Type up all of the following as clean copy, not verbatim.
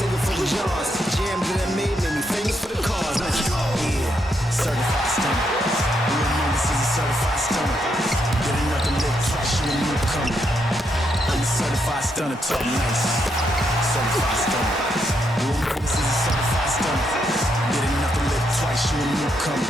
save it for the Johns. Jams that I made me famous for the cause. Yeah, certified stunner. You know this is a certified stunner. Get enough to live twice, you a newcomer. I'm a certified stunner, talk nice. Certified stunner. You know this is a certified stunner. Get enough to live twice, you a newcomer.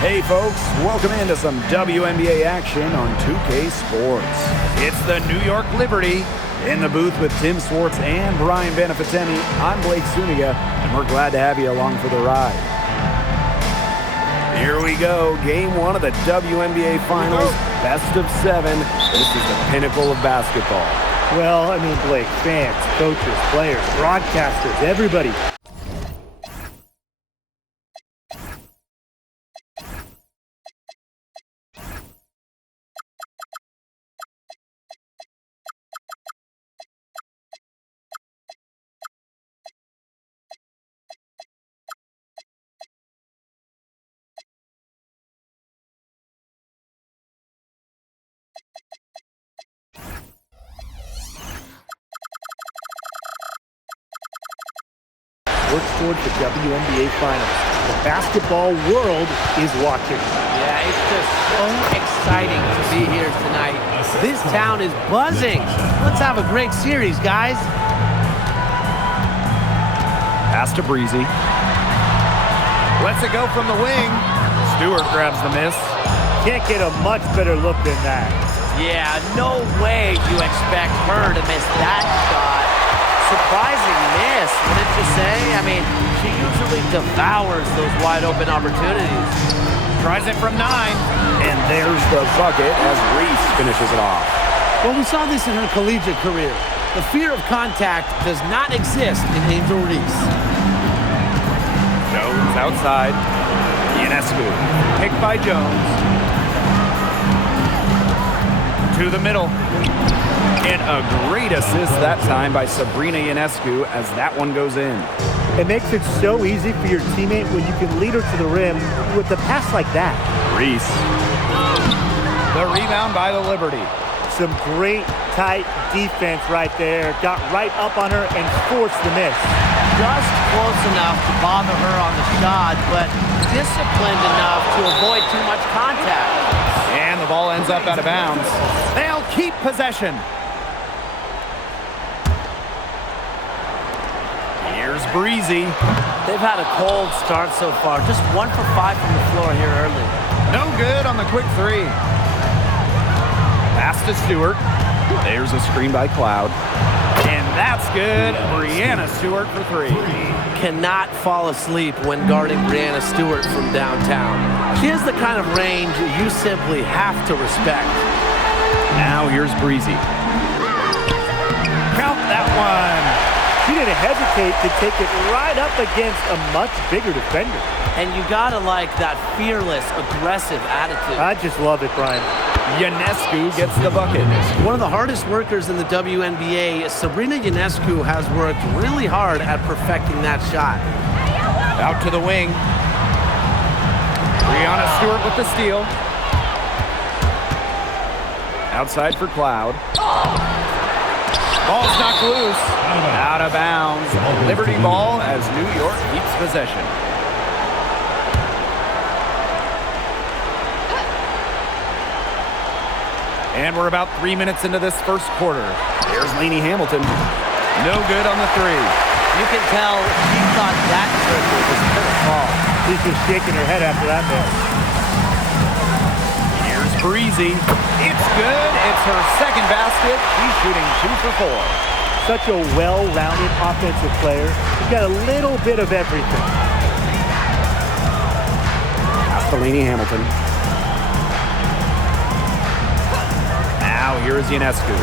Hey folks, welcome into some WNBA action on 2K Sports. It's the New York Liberty. In the booth with Tim Swartz and Brian Benefiteni, I'm Blake Zuniga, and we're glad to have you along for the ride. Here we go, game one of the WNBA Finals, best of 7. This is the pinnacle of basketball. Well, I mean, Blake, fans, coaches, players, broadcasters, everybody. Work towards the WNBA Finals. The basketball world is watching. Yeah, it's just so exciting to be here tonight. This town is buzzing. Let's have a great series, guys. Pass to Breezy. Lets it go from the wing. Stewart grabs the miss. Can't get a much better look than that. Yeah, no way you expect her to miss that shot. Surprising miss, wouldn't you say? I mean, she usually devours those wide open opportunities. Tries it from 9. And there's the bucket as Reese finishes it off. Well, we saw this in her collegiate career. The fear of contact does not exist in Angel Reese. Jones outside. Ionescu. Picked by Jones. To the middle. And a great assist that time by Sabrina Ionescu as that one goes in. It makes it so easy for your teammate when you can lead her to the rim with a pass like that. Reese. The rebound by the Liberty. Some great, tight defense right there. Got right up on her and forced the miss. Just close enough to bother her on the shot, but disciplined enough to avoid too much contact. And the ball ends up out of bounds. They'll keep possession. Here's Breezy. They've had a cold start so far. Just 1 for 5 from the floor here early. No good on the quick 3. Pass to Stewart. There's a screen by Cloud. And that's good. Brianna Stewart for 3. Cannot fall asleep when guarding Brianna Stewart from downtown. She has the kind of range you simply have to respect. Now here's Breezy. Count that one. She didn't hesitate to take it right up against a much bigger defender. And you gotta like that fearless, aggressive attitude. I just love it, Brian. Ionescu gets the bucket. One of the hardest workers in the WNBA, Sabrina Ionescu has worked really hard at perfecting that shot. Out to the wing. Brianna Stewart with the steal. Outside for Cloud. Ball's knocked loose. Out of bounds. Liberty ball as New York keeps possession. And we're about 3 minutes into this first quarter. There's Lainey Hamilton. No good on the 3. You can tell she thought that triple was going to fall. She's just shaking her head after that miss. Here's Breezy. It's good. It's her second basket. She's shooting 2 for 4. Such a well-rounded offensive player. She's got a little bit of everything. Pass to Lainey Hamilton. Now here's Ionescu.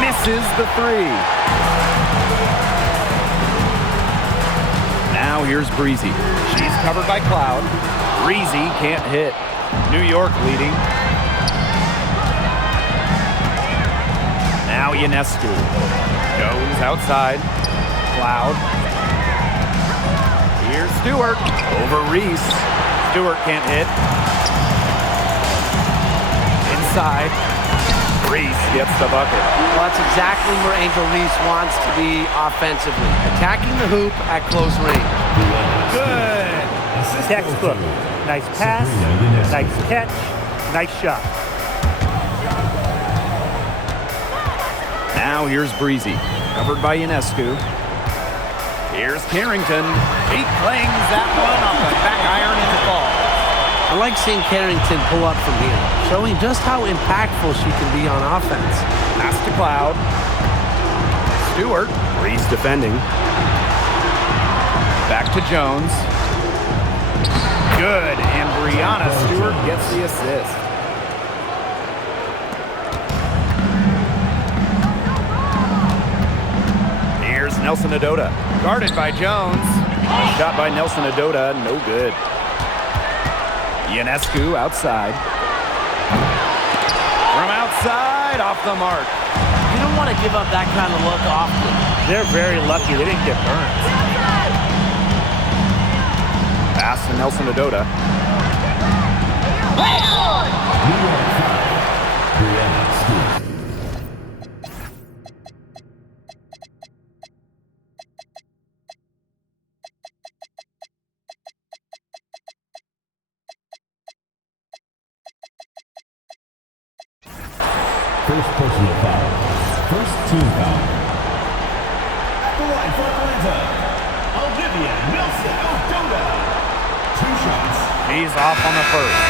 Misses the 3. Now here's Breezy. She's covered by Cloud. Breezy can't hit. New York leading. Now Ionescu. Goes outside. Cloud. Here's Stewart over Reese. Stewart can't hit. Inside. Reese gets the bucket. Well, that's exactly where Angel Reese wants to be offensively. Attacking the hoop at close range. Good. Textbook. Nice pass, nice catch, nice shot. Now here's Breezy, covered by Ionescu. Here's Carrington. He clings that one off the back iron in the ball. I like seeing Carrington pull up from here, showing just how impactful she can be on offense. Pass to Cloud. Stewart. Reese defending. Back to Jones. Good, and Brianna Stewart gets the assist. Here's Nelson Adota, guarded by Jones. Shot by Nelson Adota, no good. Ionescu outside. From outside, off the mark. You don't want to give up that kind of look often. They're very lucky they didn't get burned. Pass to Nelson Adota. First personal foul. First team foul. At the line for Atlanta, Olivia Nelson Adota. 2 shots. He's off on the first.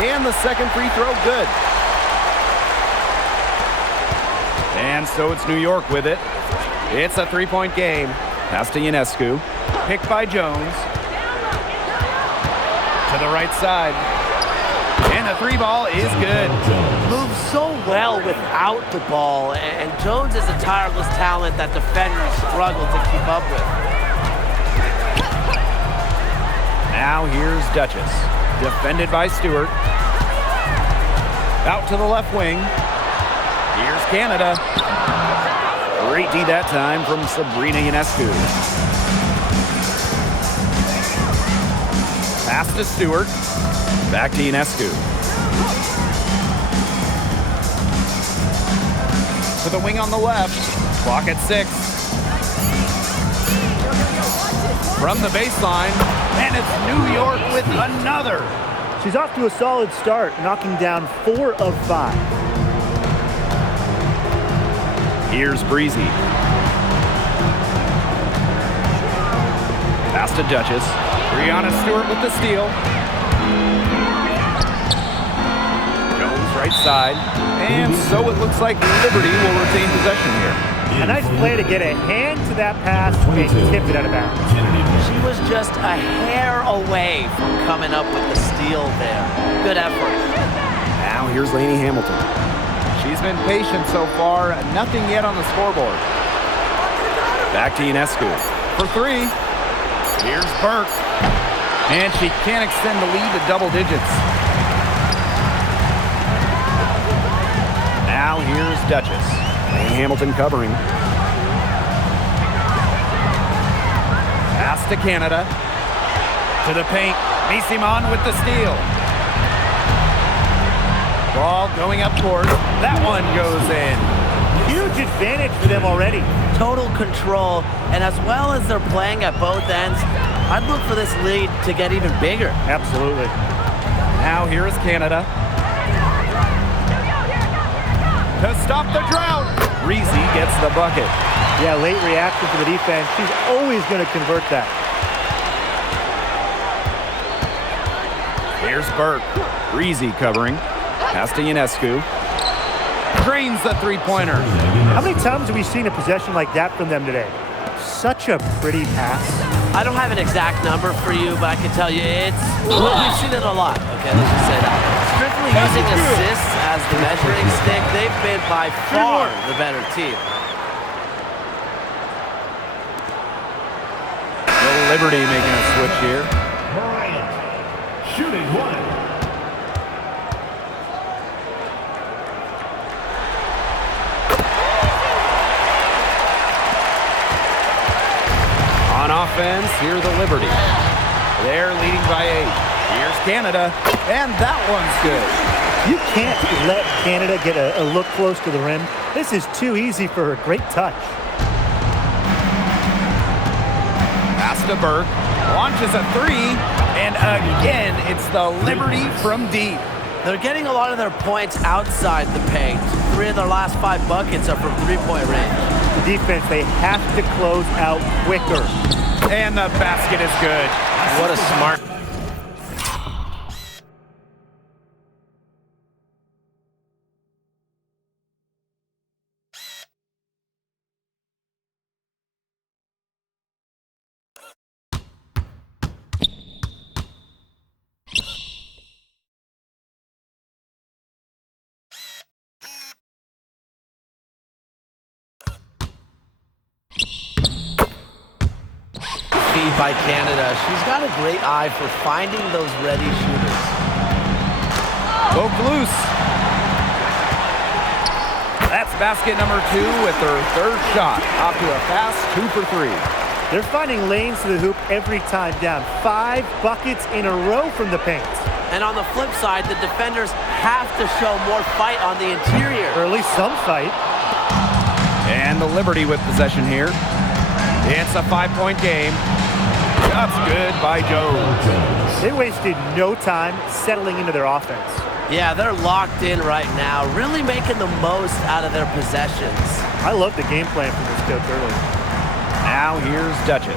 And the second free throw, good. And so it's New York with it. It's a 3-point game. Pass to Ionescu. Picked by Jones. To the right side. And the 3-ball is good. Moves so well without the ball, and Jones is a tireless talent that defenders struggle to keep up with. Now here's Duchess. Defended by Stewart. Out to the left wing. Here's Canada. Great D that time from Sabrina Ionescu. Pass to Stewart. Back to Ionescu. To the wing on the left. Clock at 6. From the baseline. And it's New York with another. She's off to a solid start, knocking down 4 of 5. Here's Breezy. Pass to Duchess. Brianna Stewart with the steal. Jones right side. And so it looks like Liberty will retain possession here. A nice play to get a hand to that pass and tip it out of bounds. She was just a hair away from coming up with the steal there. Good effort. Now here's Lainey Hamilton. She's been patient so far. Nothing yet on the scoreboard. Back to Ionescu. For 3. Here's Burke. And she can't extend the lead to double digits. Now here's Duchess. Lainey Hamilton covering. Pass to Canada. To the paint. Misimon with the steal. Ball going up court. That one goes in. Huge advantage for them already. Total control, and as well as they're playing at both ends, I'd look for this lead to get even bigger. Absolutely. Now here is Canada. To stop the drought, Reese gets the bucket. Yeah, late reaction to the defense. She's always going to convert that. Here's Burke. Reese covering. Pass to Ionescu. Drains the three-pointer. How many times have we seen a possession like that from them today? Such a pretty pass. I don't have an exact number for you, but I can tell you we've seen it a lot. Okay, let's just say that. Strictly using assists as the measuring stick, they've been by far the better team. Liberty making a switch here. Bryant, shooting 1. On offense, here the Liberty. They're leading by 8. Here's Canada, and that one's good. You can't let Canada get a look close to the rim. This is too easy for her. Great touch. Pass to Burke, launches a 3, and again, it's the Liberty from deep. They're getting a lot of their points outside the paint. 3 of their last 5 buckets are from three-point range. The defense, they have to close out quicker. And the basket is good. What a smart... by Canada. She's got a great eye for finding those ready shooters. Poke loose. That's basket number 2 with their 3rd shot. Off to a fast 2 for 3. They're finding lanes to the hoop every time down. 5 buckets in a row from the paint. And on the flip side, the defenders have to show more fight on the interior. Or at least some fight. And the Liberty with possession here. It's a 5-point game. That's good by Jones. They wasted no time settling into their offense. Yeah, they're locked in right now, really making the most out of their possessions. I love the game plan from this coach early. Now here's Duchess.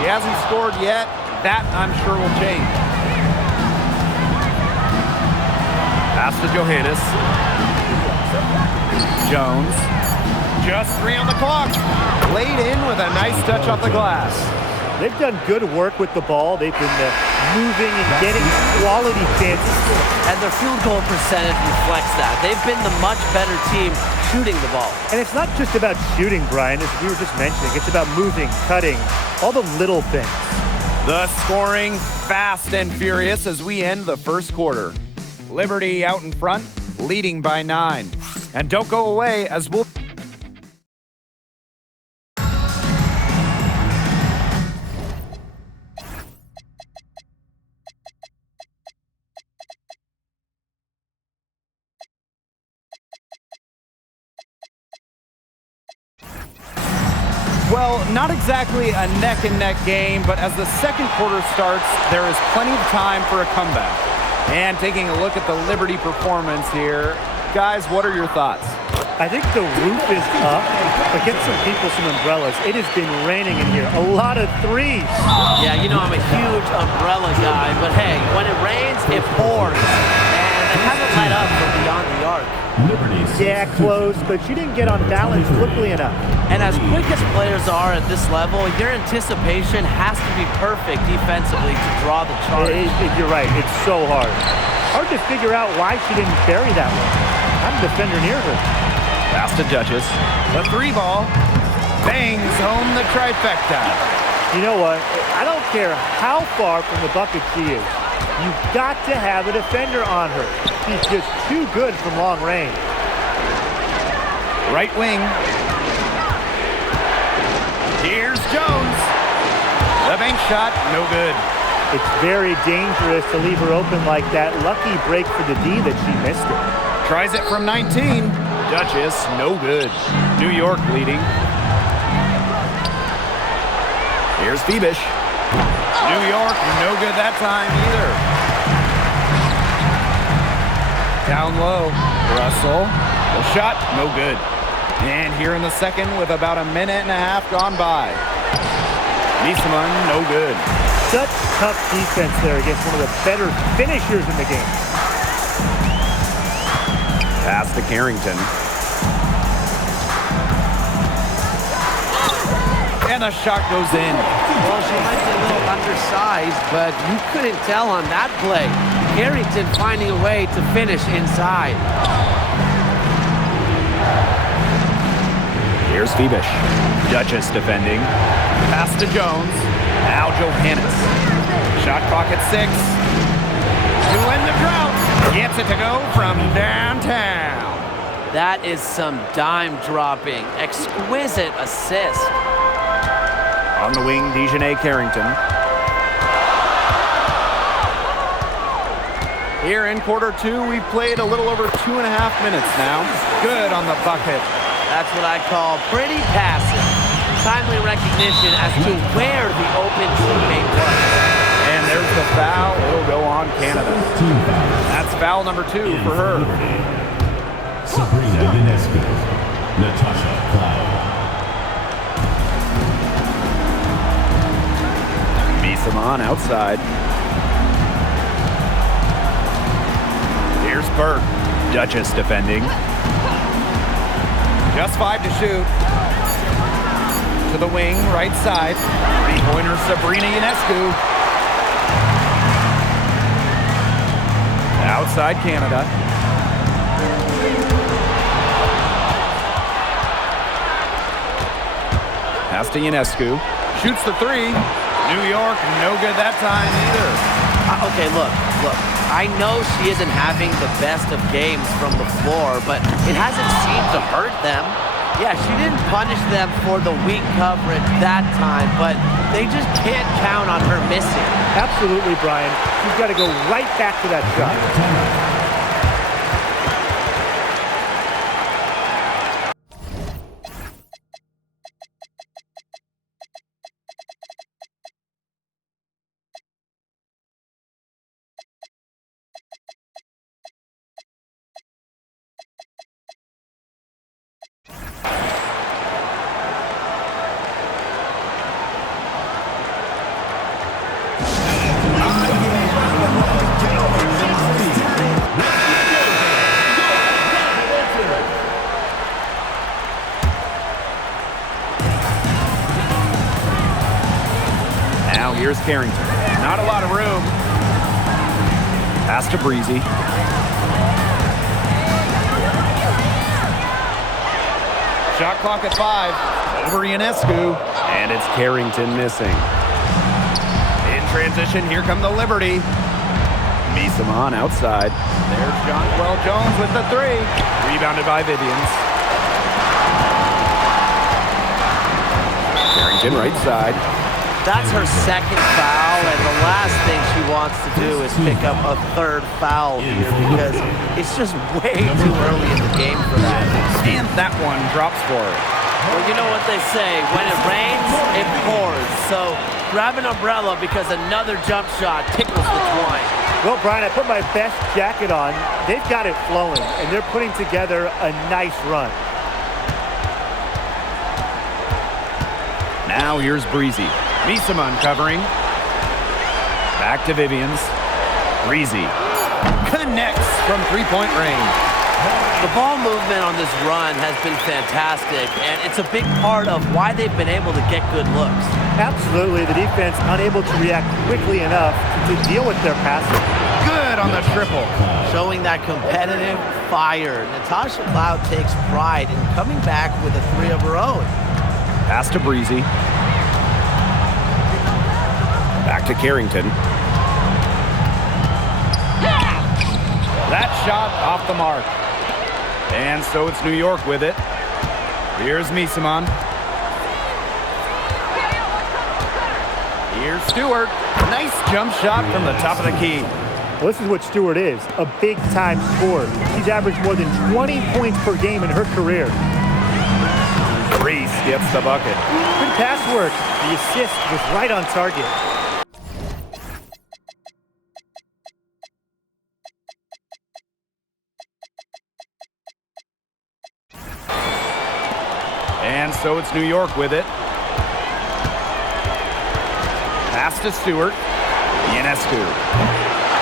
She hasn't scored yet. That, I'm sure, will change. Pass to Johannes. Jones. Just 3 on the clock. Laid in with a nice touch off the glass. They've done good work with the ball. They've been moving and getting quality chances. And their field goal percentage reflects that. They've been the much better team shooting the ball. And it's not just about shooting, Brian, as we were just mentioning. It's about moving, cutting, all the little things. The scoring fast and furious as we end the first quarter. Liberty out in front, leading by 9. And don't go away as we'll... Well, not exactly a neck-and-neck game, but as the second quarter starts, there is plenty of time for a comeback. And taking a look at the Liberty performance here, guys, what are your thoughts? I think the roof is up, but get some people some umbrellas. It has been raining in here. A lot of threes. Yeah, you know I'm a huge umbrella guy, but hey, when it rains, it pours. And it hasn't let up from beyond the arc. Yeah, close, but she didn't get on balance quickly enough. And as quick as players are at this level, your anticipation has to be perfect defensively to draw the charge. You're right, it's so hard. Hard to figure out why she didn't bury that one. Not a defender near her. Pass to Duchess. The 3 ball. Bangs home the trifecta. You know what? I don't care how far from the bucket she is. You've got to have a defender on her. She's just too good from long range. Right wing. Here's Jones. The bank shot, no good. It's very dangerous to leave her open like that. Lucky break for the D that she missed it. Tries it from 19. Duchess, no good. New York leading. Here's Phoebish. New York, no good that time either. Down low. Russell. The shot, no good. And here in the second with about a minute and a half gone by. Niesemann, no good. Such tough defense there against one of the better finishers in the game. Pass to Carrington. And the shot goes in. Well, she might be a little undersized, but you couldn't tell on that play. Carrington finding a way to finish inside. Here's Phoebish. Duchess defending. Pass to Jones. Now Johannes. Shot clock at 6. To end the drought. Gets it to go from downtown. That is some dime dropping. Exquisite assist. On the wing, Dejanay Carrington. Here in quarter two, we've played a little over 2.5 minutes now. Good on the bucket. That's what I call pretty passive. Timely recognition as to where the open teammate was. And there's the foul. It'll go on Canada. That's foul number 2 for her. Sabrina Ionescu, Natasha Cloud. Misaman outside. Here's Burke. Duchess defending. Just 5 to shoot. To the wing, right side. Three-pointer Sabrina Ionescu. Outside Canada. Pass to Ionescu. Shoots the 3. New York, no good that time either. Okay, look. I know she isn't having the best of games from the floor, but it hasn't seemed to hurt them. Yeah, she didn't punish them for the weak coverage that time, but they just can't count on her missing. Absolutely, Brian. She's got to go right back to that shot. Now here's Carrington. Not a lot of room. Pass to Breezy. Shot clock at 5. Over Ionescu. And it's Carrington missing. In transition, here come the Liberty. Misaman outside. There's Jonquel Jones with the 3. Rebounded by Vivians. Carrington right side. That's her second foul, and the last thing she wants to do is pick up a 3rd foul here because it's just way too early in the game for that. And that one drops for her. Well, you know what they say, when it rains, it pours. So grab an umbrella because another jump shot tickles the twine. Well, Brian, I put my best jacket on. They've got it flowing, and they're putting together a nice run. Now here's Breezy. Misaman covering. Back to Vivians. Breezy connects from 3-point range. The ball movement on this run has been fantastic, and it's a big part of why they've been able to get good looks. Absolutely. The defense unable to react quickly enough to deal with their passing. Good on the triple. Showing that competitive fire. Natasha Cloud takes pride in coming back with a 3 of her own. Pass to Breezy. Back to Carrington. That shot off the mark. And so it's New York with it. Here's Misaman. Here's Stewart. Nice jump shot from the top of the key. Well, this is what Stewart is, a big-time scorer. She's averaged more than 20 points per game in her career. Reese gets the bucket. Good pass work. The assist was right on target. And so it's New York with it. Pass to Stewart. Ionescu.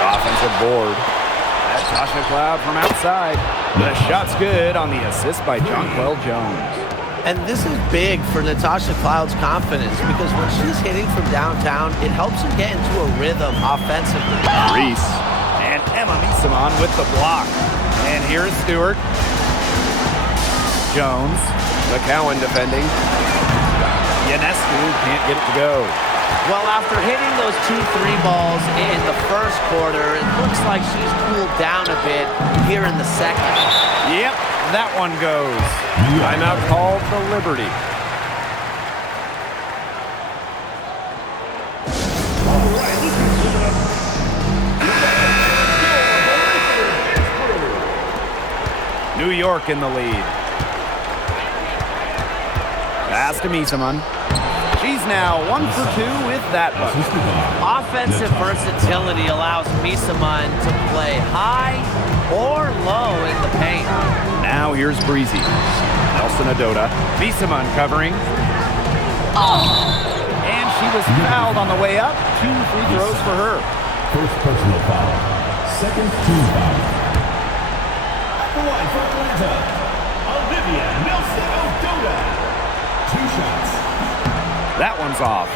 Offensive board. That's Tasha Cloud from outside. The shot's good on the assist by Jonquel Jones. And this is big for Natasha Cloud's confidence because when she's hitting from downtown, it helps her get into a rhythm offensively. Reese and Emma Misaman with the block. And here's Stewart. Jones. McCowan defending. Ionescu can't get it to go. Well, after hitting those 2 3 balls in the first quarter, it looks like she's cooled down a bit here in the second. Yep, that one goes. Timeout called the Liberty. New York in the lead. Pass to Misaman. She's now 1 for 2 with that bucket. Offensive versatility allows Misaman to play high or low in the paint. Now here's Breezy. Nelson Adota. Misaman covering. And she was fouled on the way up. 2 free throws for her. First personal foul. Second team foul. At the line for Atlanta, Olivia Nelson Odota. 2 shots. That one's off.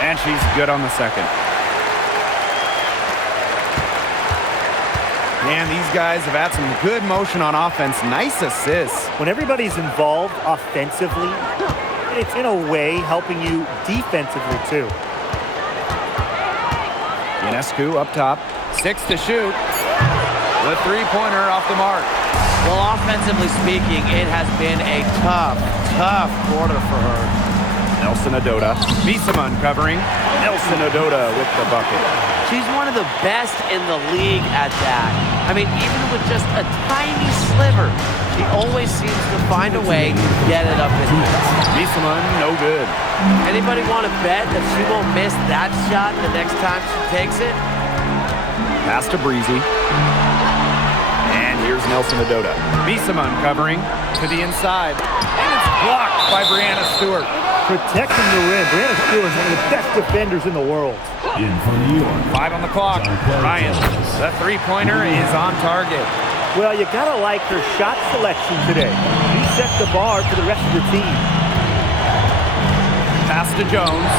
And she's good on the second. Man, these guys have had some good motion on offense. Nice assists. When everybody's involved offensively, it's in a way helping you defensively too. Ionescu up top. 6 to shoot. The three-pointer off the mark. Well, offensively speaking, it has been a tough quarter for her. Nelson Adota. Misaman covering. Nelson Adota with the bucket. She's one of the best in the league at that. I mean, even with just a tiny sliver, she always seems to find a way to get it up in there. Misaman, no good. Anybody want to bet that she won't miss that shot the next time she takes it? Pass to Breezy. And here's Nelson Adota. Misaman covering to the inside. And it's blocked by Brianna Stewart. Protecting the rim. Brianna Stewart is one of the best defenders in the world. In for New York. 5 on the clock. Ryan, the three-pointer is on target. Well, you gotta like her shot selection today. She set the bar for the rest of the team. Pass to Jones.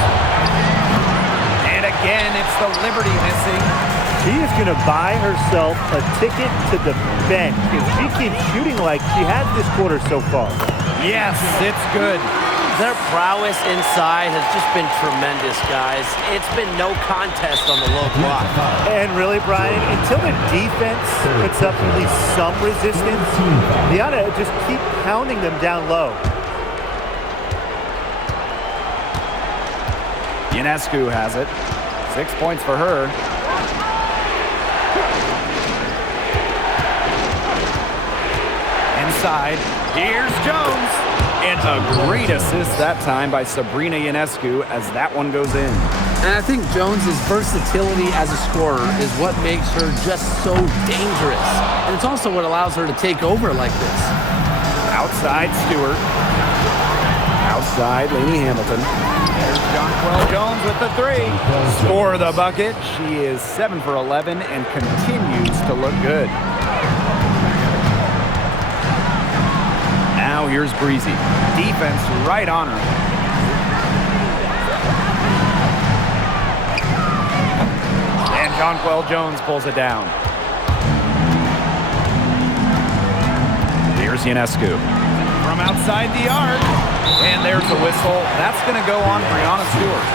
And again, it's the Liberty missing. She is going to buy herself a ticket to the bench if she keeps shooting like she has this quarter so far. Yes, it's good. Their prowess inside has just been tremendous, guys. It's been no contest on the low block. And really, Brian, until the defense puts up at least some resistance, they ought to just keep pounding them down low. Ionescu has it. 6 points for her. Inside, here's Jones. And a great assist that time by Sabrina Ionescu as that one goes in. And I think Jones's versatility as a scorer is what makes her just so dangerous. And it's also what allows her to take over like this. Outside Stewart. Outside Lainey Hamilton. There's Jonquel Jones with the 3. Score the bucket. She is 7 for 11 and continues to look good. Now here's Breezy. Defense right on her. And Jonquel Jones pulls it down. Here's Ionescu. From outside the arc. And there's the whistle. That's going to go on Brianna Stewart.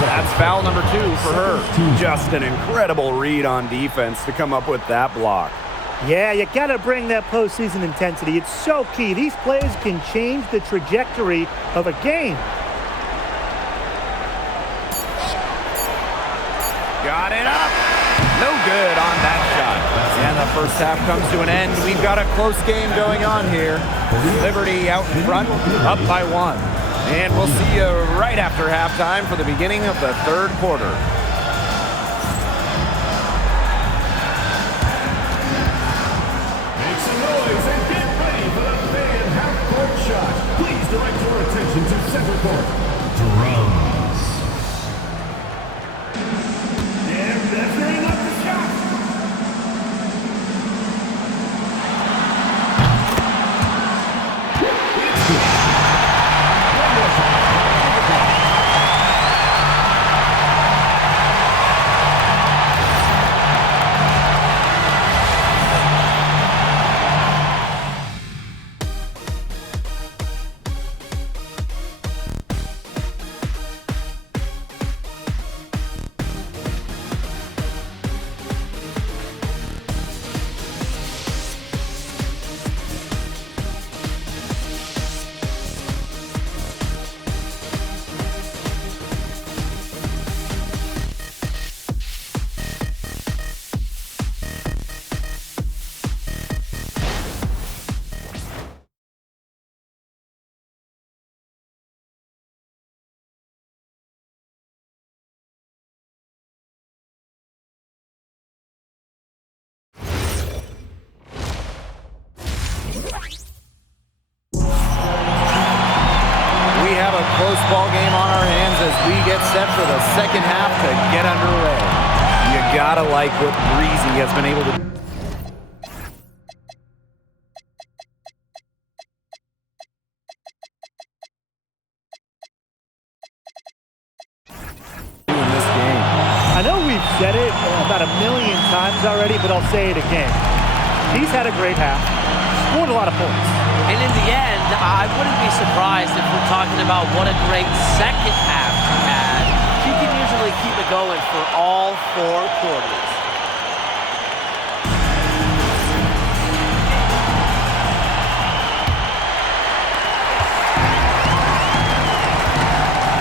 That's foul number 2 for her. Just an incredible read on defense to come up with that block. Yeah, you got to bring that postseason intensity. It's so key. These plays can change the trajectory of a game. Got it up. No good on that shot. And the first half comes to an end. We've got a close game going on here. Liberty out in front, up by 1. And we'll see you right after halftime for the beginning of the third quarter. Make some noise and get ready for the fan half-court shot. Please direct your attention to center court. Drums. And that's very up the shot. It's good. One more time. set for the second half to get underway. You gotta like what Breezy has been able to do in this game. I know we've said it about a million times already, but I'll say it again. He's had a great half, scored a lot of points. And in the end, I wouldn't be surprised if we're talking about what a great second half he had. He can usually keep it going for all 4 quarters.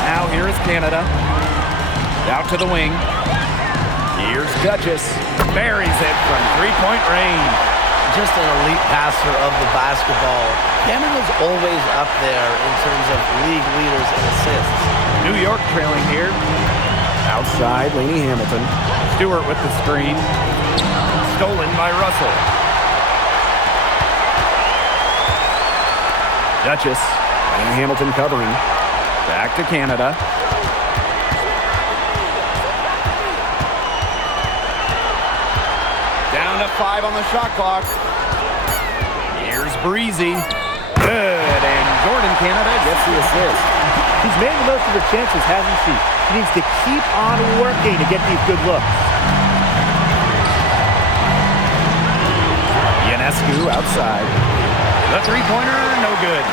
Now here is Canada. Out to the wing. Here's Duchess. Buries it from three-point range. Just an elite passer of the basketball. Canada's always up there in terms of league leaders in assists. New York trailing here. Outside, Lainey Hamilton. Stewart with the screen. Stolen by Russell. Duchess. Lainey Hamilton covering. Back to Canada. Down to 5 on the shot clock. Here's Breezy. Good, and Jordan Canada gets the assist. He's made the most of her chances, hasn't she? She needs to keep on working to get these good looks. Ionescu outside. The three-pointer, no good.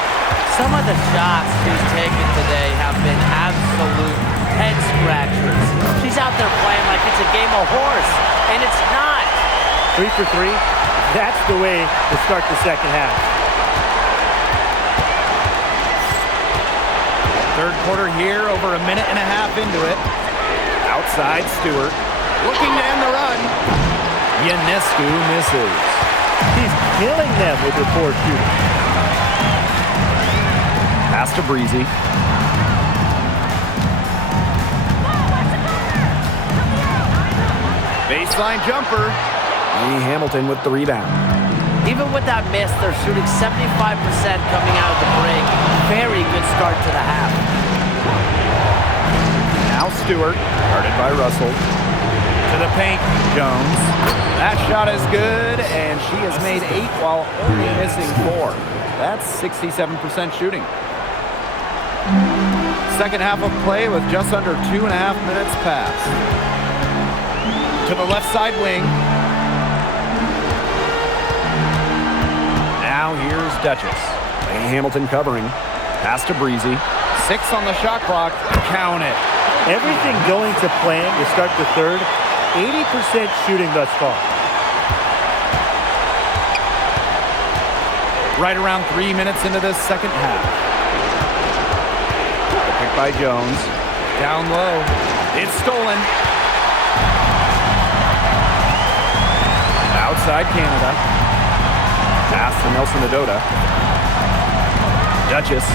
Some of the shots she's taken today have been absolute head-scratchers. She's out there playing like it's a game of horse, and it's not. 3 for 3. That's the way to start the second half. Third quarter here, over a minute and a half into it. Outside, Stewart. Looking to end the run. Ionescu misses. He's killing them with her poor shooting. Pass to Breezy. Baseline jumper. Lainey Hamilton with the rebound. Even with that miss, they're shooting 75% coming out of the break. Very good start to the half. Now Stewart, guarded by Russell. To the paint, Jones. That shot is good, and she has made 8 while only missing 4. That's 67% shooting. Second half of play with just under 2.5 minutes passed. To the left side wing. Now here's Duchess. Lainey Hamilton covering. Pass to Breezy. 6 on the shot clock. Count it. Everything going to plan to start the third. 80% shooting thus far. Right around 3 minutes into this second half. Picked by Jones. Down low. It's stolen. Outside Canada. Pass to Nelson Adota. Duchess.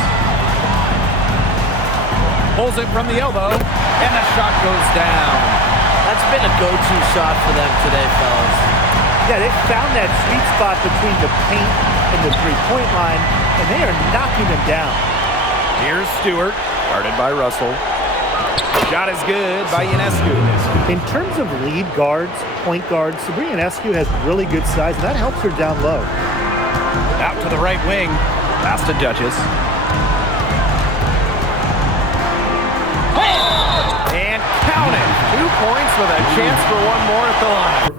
Pulls it from the elbow. And the shot goes down. That's been a go-to shot for them today, fellas. Yeah, they found that sweet spot between the paint and the three-point line, and they are knocking them down. Here's Stewart, guarded by Russell. Shot is good by Ionescu. In terms of lead guards, point guards, Sabrina Ionescu has really good size, and that helps her down low. Out to the right wing. Pass to Duchess. And count it. 2 points with a chance for one more at the line.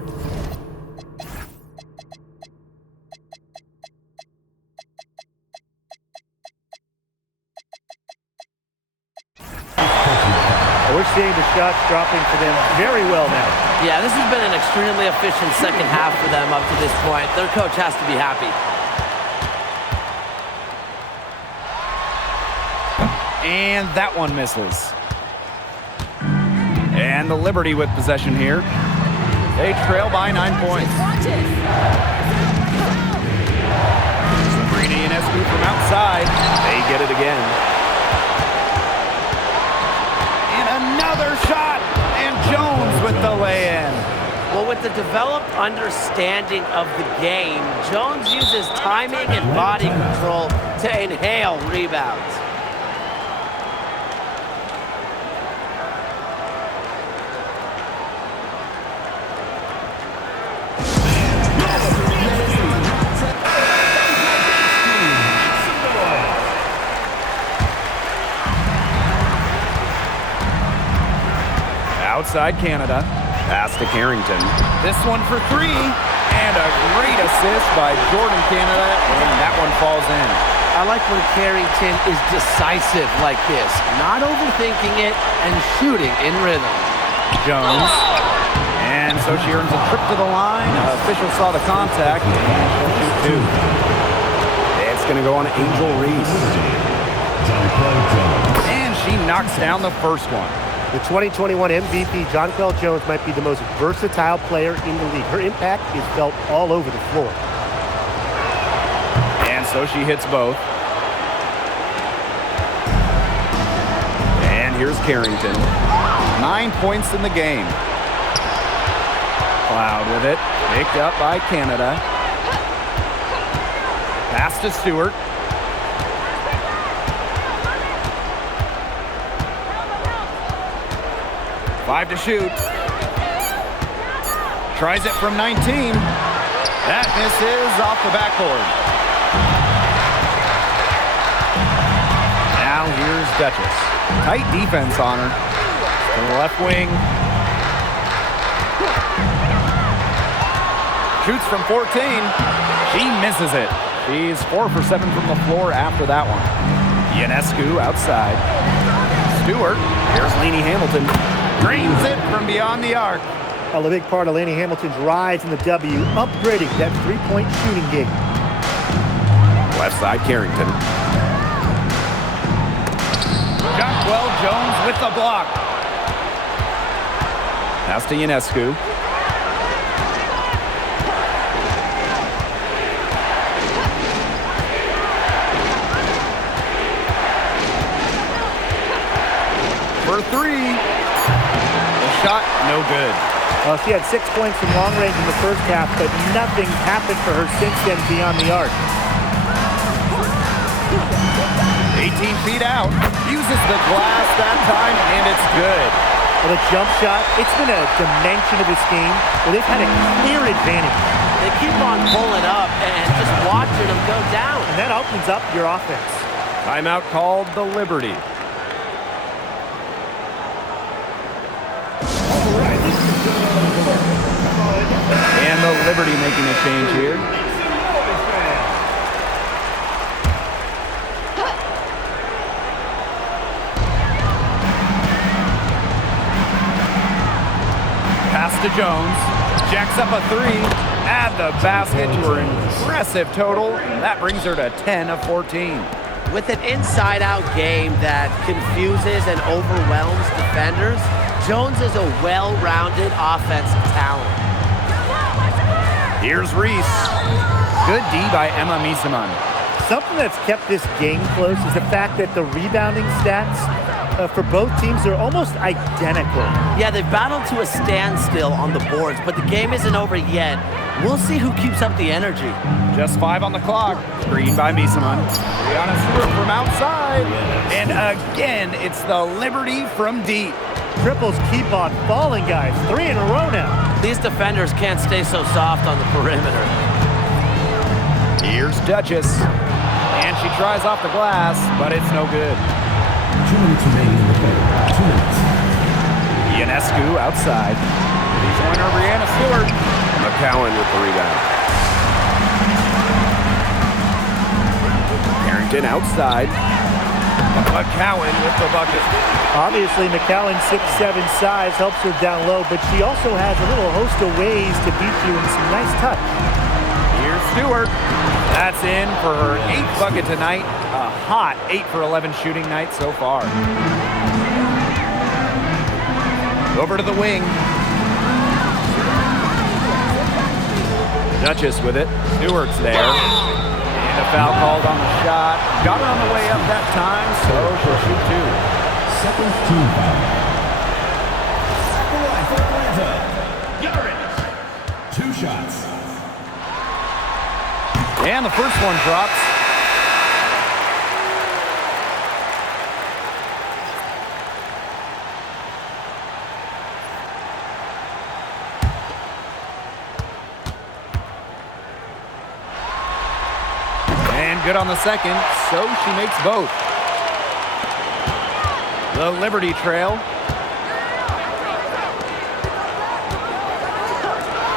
We're seeing the shots dropping for them very well now. Yeah, this has been an extremely efficient second half for them up to this point. Their coach has to be happy. And that one misses. And the Liberty with possession here. They trail by 9 points. Sabrina Ionescu from outside. They get it again. Another shot, and Jones with the lay-in. Well, with the developed understanding of the game, Jones uses timing and body control to inhale rebounds. side Canada. Pass to Carrington. This one for three. And a great assist by Jordan Canada. And that one falls in. I like when Carrington is decisive like this. Not overthinking it and shooting in rhythm. Jones. And so she earns a trip to the line. Official saw the contact. And she'll shoot two. It's going to go on Angel Reese. And she knocks down the first one. The 2021 MVP, Jonquel Jones, might be the most versatile player in the league. Her impact is felt all over the floor. And so she hits both. And here's Carrington. 9 points in the game. Cloud with it. Picked up by Canada. Pass to Stewart. Five to shoot. Tries it from 19. That misses off the backboard. Now here's Duchess. Tight defense on her. To the left wing. Shoots from 14. She misses it. She's 4 for 7 from the floor after that one. Ionescu outside. Stewart. Here's Lainey Hamilton. Drains it from beyond the arc. A big part of Lainey Hamilton's rise in the W, upgrading that three-point shooting game. Left side Carrington. Jonquel Jones with the block. Pass to Ionescu. For three. Shot, no good. Well, she had 6 points from long range in the first half, but nothing happened for her since then beyond the arc. 18 feet out. Uses the glass that time, and it's good. Well, the jump shot, it's been a dimension of this game where they've had a clear advantage. They keep on pulling up and just watching them go down. And that opens up your offense. Timeout called the Liberty. And the Liberty making a change here. Pass to Jones. Jacks up a three. Add the basket to her impressive total. That brings her to 10 of 14. With an inside-out game that confuses and overwhelms defenders, Jones is a well-rounded offensive talent. Here's Reese. Good D by Emma Miesemann. Something that's kept this game close is the fact that the rebounding stats for both teams are almost identical. Yeah, they've battled to a standstill on the boards, but the game isn't over yet. We'll see who keeps up the energy. Just 5 on the clock. Screen by Miesemann. Brianna Stewart from outside. And again, it's the Liberty from deep. Triples keep on falling, guys. 3 in a row now. These defenders can't stay so soft on the perimeter. Here's Duchess. And she tries off the glass, but it's no good. 2 minutes remaining in the game. 2 minutes. Ionescu outside. Three-pointer Brianna Stewart. McCowan with the rebound. Carrington outside. McCowan with the bucket. Obviously, McCowan's 6'7" size helps her down low, but she also has a little host of ways to beat you in some nice touch. Here's Stewart. That's in for her 8th bucket tonight. A hot 8 for 11 shooting night so far. Over to the wing. Duchess with it. Stewart's there. And a foul called on the shot. Got her on the way up that time, so she'll shoot 2. Second team foul. The line for Atlanta. Garrett. 2 shots. And the first one drops. And good on the second, so she makes both. The Liberty trail.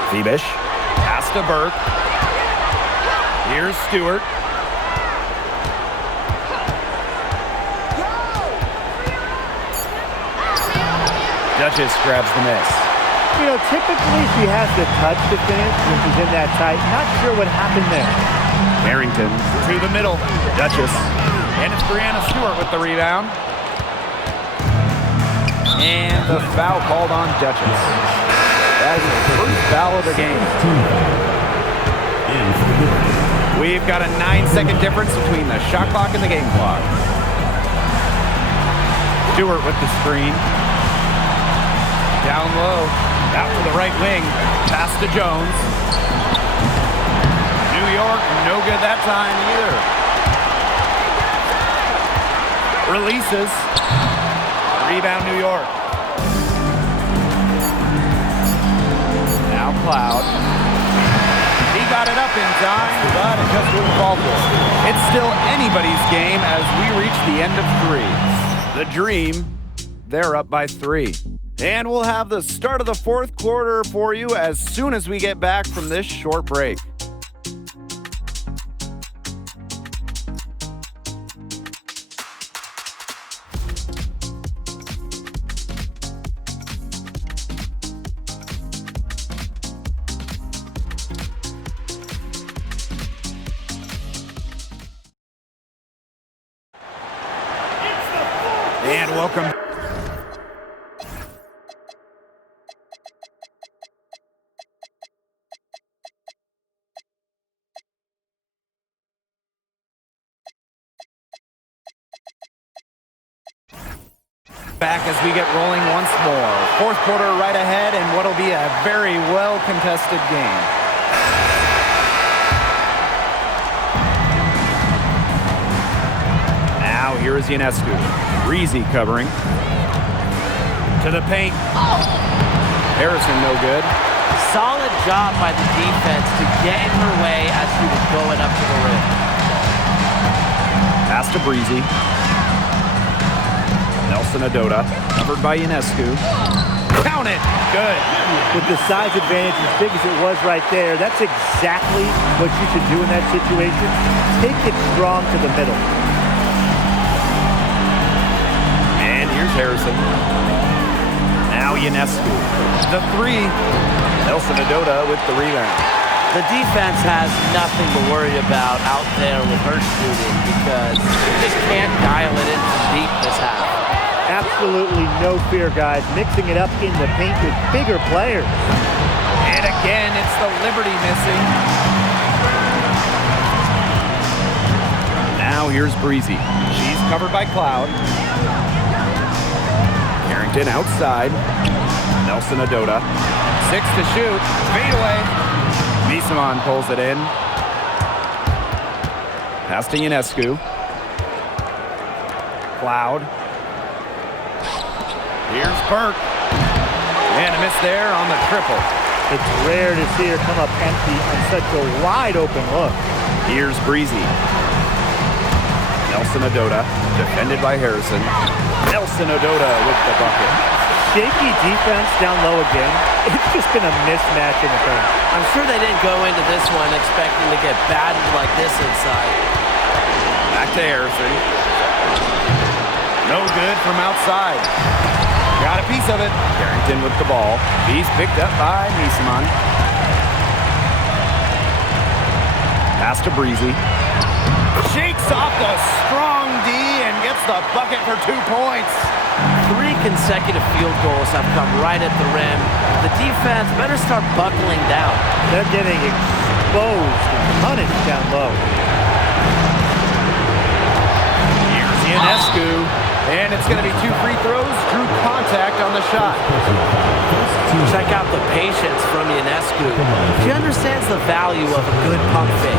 Phoebish. Pass to Burke. Here's Stewart. Duchess grabs the miss. You know, typically she has the touch to finish when she's in that tight. Not sure what happened there. Harrington to the middle. Duchess. And it's Brianna Stewart with the rebound. And the foul called on Duchess. That is the first foul of the game. We've got a 9-second difference between the shot clock and the game clock. Stewart with the screen. Down low. Out to the right wing. Pass to Jones. New York, no good that time either. Releases. Rebound New York. Now Cloud. He got it up in time, but it just wouldn't fall for him. It's still anybody's game as we reach the end of 3. The Dream, they're up by 3. And we'll have the start of the 4th quarter for you as soon as we get back from this short break. And welcome. Back as we get rolling once more. 4th quarter right ahead and what'll be a very well contested game. Now here is Ionescu. Breezy covering. To the paint. Harrison no good. Solid job by the defense to get in her way as she was going up to the rim. Pass to Breezy. Nelson Adota, covered by Ionescu. Count it! Good. With the size advantage as big as it was right there, that's exactly what you should do in that situation. Take it strong to the middle. And here's Harrison. Now Ionescu. The 3. Nelson Adota with the rebound. The defense has nothing to worry about out there with her shooting because you just can't dial it in from deep this half. Absolutely no fear, guys. Mixing it up in the paint with bigger players. And again, it's the Liberty missing. Now here's Breezy. She's covered by Cloud. Harrington outside. Nelson Adota. 6 to shoot. Fade away. Misamon pulls it in. Pass to Ionescu. Cloud. Here's Burke. And a miss there on the triple. It's rare to see her come up empty on such a wide open look. Here's Breezy. Nelson Adota, defended by Harrison. Nelson Adota with the bucket. Shaky defense down low again. It's just been a mismatch in the paint. I'm sure they didn't go into this one expecting to get battered like this inside. Back to Harrison. No good from outside. Got a piece of it. Carrington with the ball. He's picked up by Misamon. Pass to Breezy. Shakes off the strong D and gets the bucket for 2 points. 3 consecutive field goals have come right at the rim. The defense better start buckling down. They're getting exposed and punished down low. Here's Ionescu. And it's going to be 2 free throws. Drew contact on the shot. Check out the patience from Ionescu. She understands the value of a good pump fake.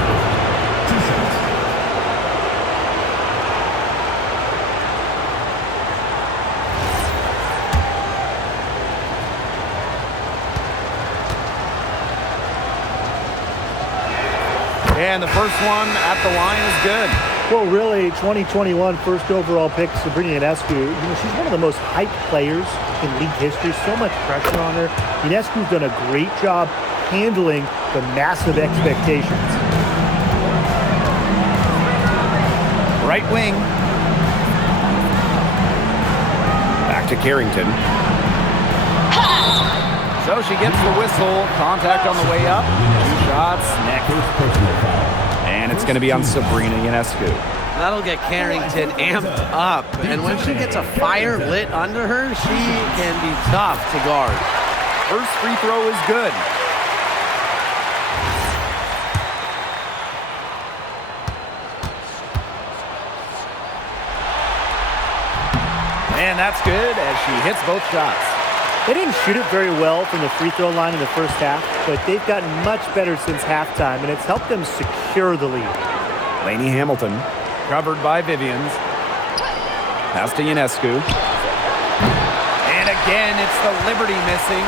And the first one at the line is good. Well, really, 2021 first overall pick, Sabrina Ionescu. You know, she's one of the most hyped players in league history. So much pressure on her. Ionescu's done a great job handling the massive expectations. Right wing. Back to Carrington. So she gets the whistle. Contact on the way up. 2 shots. Next. And it's going to be on Sabrina Ionescu. That'll get Carrington amped up. And when she gets a fire lit under her, she can be tough to guard. First free throw is good. And that's good as she hits both shots. They didn't shoot it very well from the free throw line in the first half, but they've gotten much better since halftime, and it's helped them secure the lead. Lainey Hamilton, covered by Vivians. Pass to Ionescu. And again, it's the Liberty missing.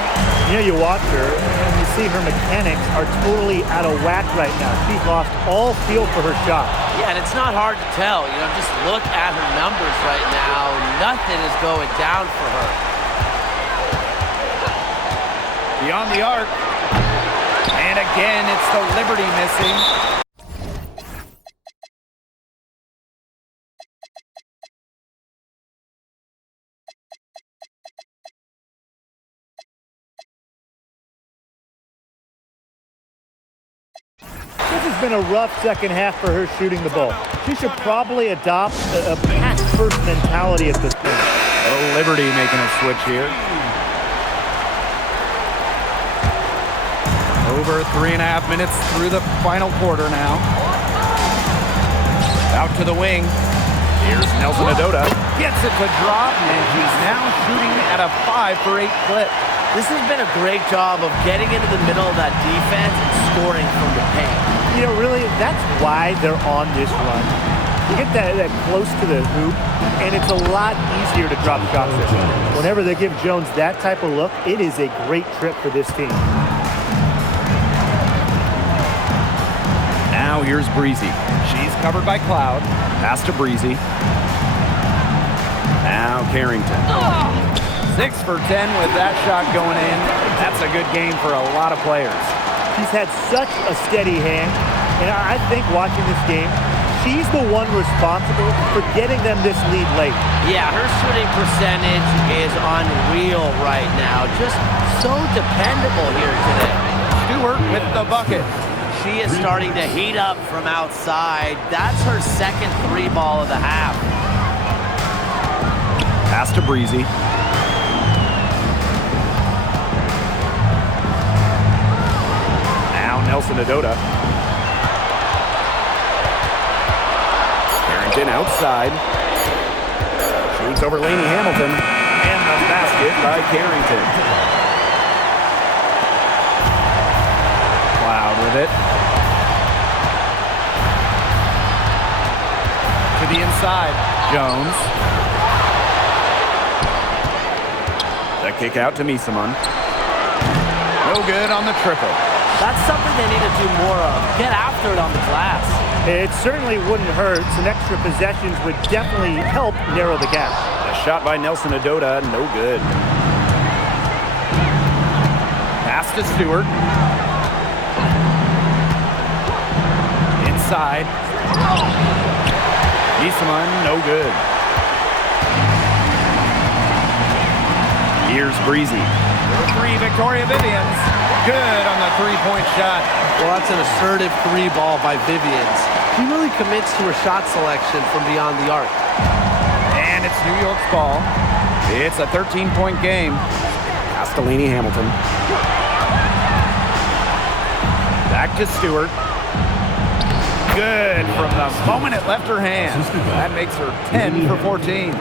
You know, you watch her, and you see her mechanics are totally out of whack right now. She's lost all feel for her shot. Yeah, and it's not hard to tell. You know, just look at her numbers right now. Nothing is going down for her. Beyond the arc. And again, it's the Liberty missing. This has been a rough second half for her shooting the ball. She should probably adopt a pass-first mentality at this point. Oh, Liberty making a switch here. Over 3.5 minutes through the final quarter now. Out to the wing. Here's Nelson Adota. Gets it to drop, and she's now shooting at a 5 for 8 clip. This has been a great job of getting into the middle of that defense and scoring from the paint. You know, really, that's why they're on this run. You get that close to the hoop, and it's a lot easier to drop shots there. Whenever they give Jones that type of look, it is a great trip for this team. Now here's Breezy. She's covered by Cloud. Pass to Breezy. Now Carrington. 6 for 10 with that shot going in. That's a good game for a lot of players. She's had such a steady hand, and I think watching this game, she's the one responsible for getting them this lead late. Yeah, her shooting percentage is unreal right now. Just so dependable here today. Stewart with the bucket. She is starting to heat up from outside. That's her second 3-ball of the half. Pass to Breezy. Now Nelson Adota. Carrington outside. Shoots over Lainey Hamilton. And the basket by Carrington. Cloud with it. To the inside. Jones. The kick out to Misamon. No good on the triple. That's something they need to do more of. Get after it on the glass. It certainly wouldn't hurt. Some extra possessions would definitely help narrow the gap. A shot by Nelson Adota, no good. Pass to Stewart. Inside. Misamon, no good. Here's Breezy. For 3, Victoria Vivians. Good on the 3-point shot. Well, that's an assertive 3-ball by Vivians. She really commits to her shot selection from beyond the arc. And it's New York's ball. It's a 13-point game. Pass to Lainey Hamilton. Back to Stewart. Good from the moment it left her hand. That makes her 10 for 14.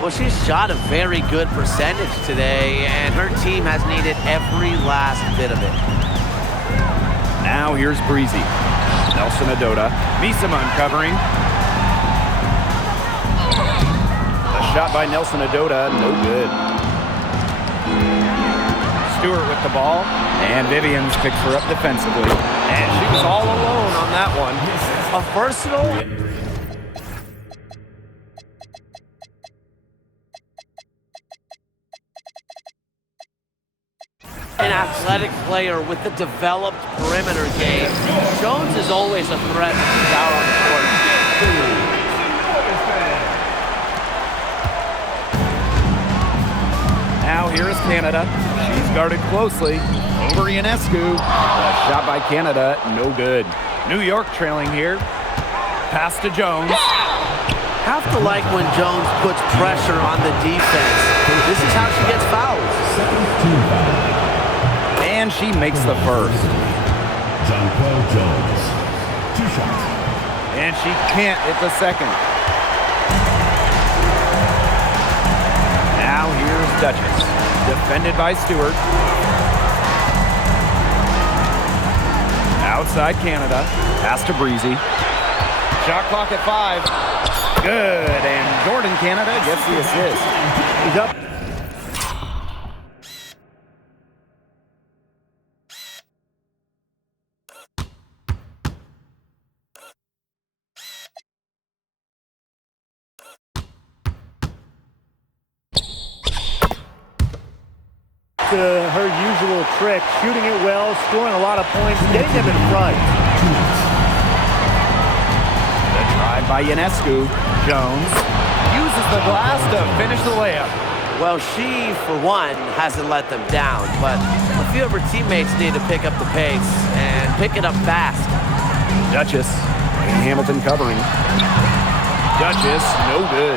Well, she's shot a very good percentage today, and her team has needed every last bit of it. Now here's Breezy. Nelson Adota. Misamon covering. A shot by Nelson Adota, no good. Stewart with the ball, and Vivians picks her up defensively. And she was all alone on that one. A versatile... an athletic player with a developed perimeter game. Jones is always a threat when he's out on the court. Now here is Canada. She's guarded closely. Over Ionescu. A shot by Canada, no good. New York trailing here. Pass to Jones. Have to like when Jones puts pressure on the defense. This is how she gets fouls. And she makes the first. Jonquel Jones. 2 shots. And she can't hit the second. Now here's Duchess. Defended by Stewart. Outside Canada. Pass to Breezy. Shot clock at 5. Good. And Jordan Canada gets the assist. He's up. To her usual trick, shooting it well, scoring a lot of points, getting them in front. The drive by Ionescu. Jones uses the glass to finish the layup. Well, she, for one, hasn't let them down, but a few of her teammates need to pick up the pace and pick it up fast. Duchess and Hamilton covering. Duchess, no good.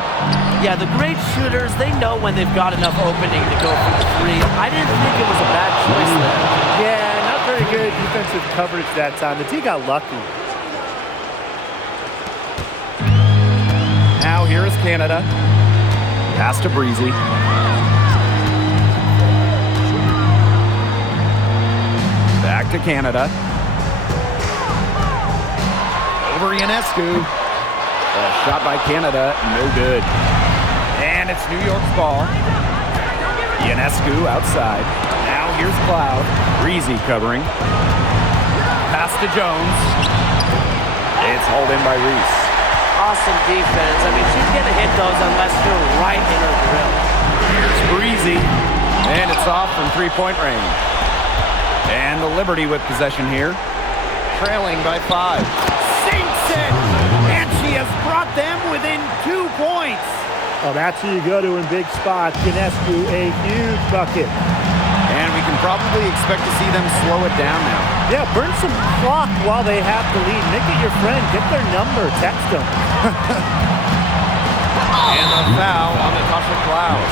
Yeah, the great shooters, they know when they've got enough opening to go for the three. I didn't think it was a bad choice there. Yeah, not very good defensive coverage that time. The team got lucky. Now here is Canada. Pass to Breezy. Back to Canada. Over Ionescu. A shot by Canada, no good. And it's New York's ball. Ionescu outside. Now here's Cloud. Breezy covering. Pass to Jones. It's hauled in by Reese. Awesome defense. I mean, she's going to hit those unless you're right in her grill. Here's Breezy. And it's off from three-point range. And the Liberty with possession here. Trailing by 5. Sinks it! And she has brought them within 2 points. Oh, that's who you go to in big spots. Ionescu, a huge bucket. And we can probably expect to see them slow it down now. Yeah, burn some clock while they have the lead. Make it your friend. Get their number. Text them. And a foul on Natasha Cloud.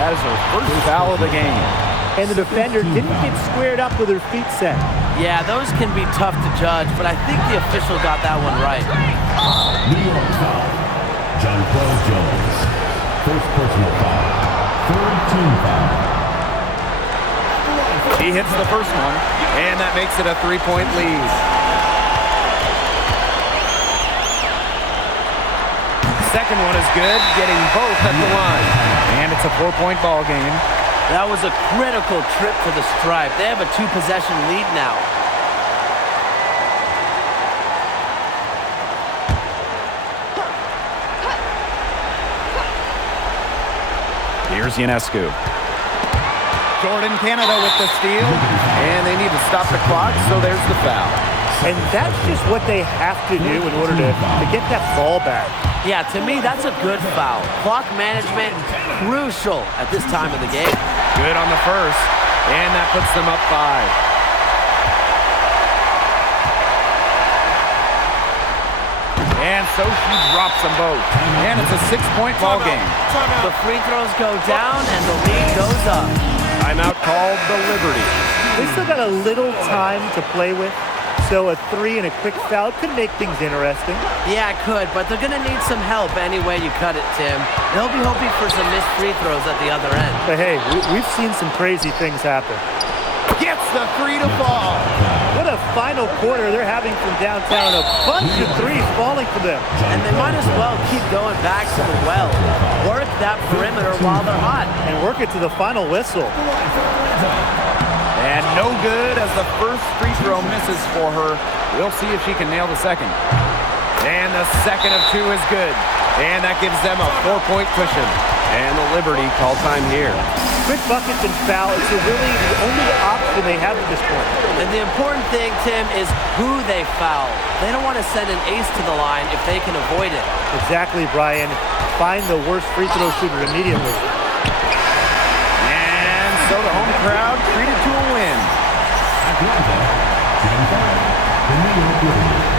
That is her first foul of the game. And the defender didn't get squared up with her feet set. Yeah, those can be tough to judge, but I think the official got that one right. New York foul. Jonquel Jones. First personal foul. Third team foul. He hits the first one, and that makes it a 3-point lead. Second one is good, getting both at the line. And it's a 4-point ball game. That was a critical trip to the stripe. They have a 2-possession lead now. Here's Ionescu. Jordan Canada with the steal, and they need to stop the clock, so there's the foul. And that's just what they have to do in order to get that ball back. Yeah, to me, that's a good foul. Clock management, crucial at this time of the game. Good on the first, and that puts them up 5. And so she drops them both. And it's a 6-point ball game. The free throws go down, and the lead goes up. Timeout called the Liberty. They still got a little time to play with. So a 3 and a quick foul could make things interesting. Yeah, it could, but they're going to need some help any way you cut it, Tim. They'll be hoping for some missed free throws at the other end. But hey, we've seen some crazy things happen. Gets the 3 to fall. What a final quarter they're having from downtown. A bunch of threes falling for them. And they might as well keep going back to the well. Work that perimeter while they're hot. And work it to the final whistle. And no good as the first free throw misses for her. We'll see if she can nail the second. And the second of 2 is good. And that gives them a 4-point cushion. And the Liberty call time here. Quick buckets and foul. It's really the only option they have at this point. And the important thing, Tim, is who they foul. They don't want to send an ace to the line if they can avoid it. Exactly, Brian. Find the worst free throw shooter immediately. And so the home crowd treated to a win. Atlanta, Game 5, the New York Liberty.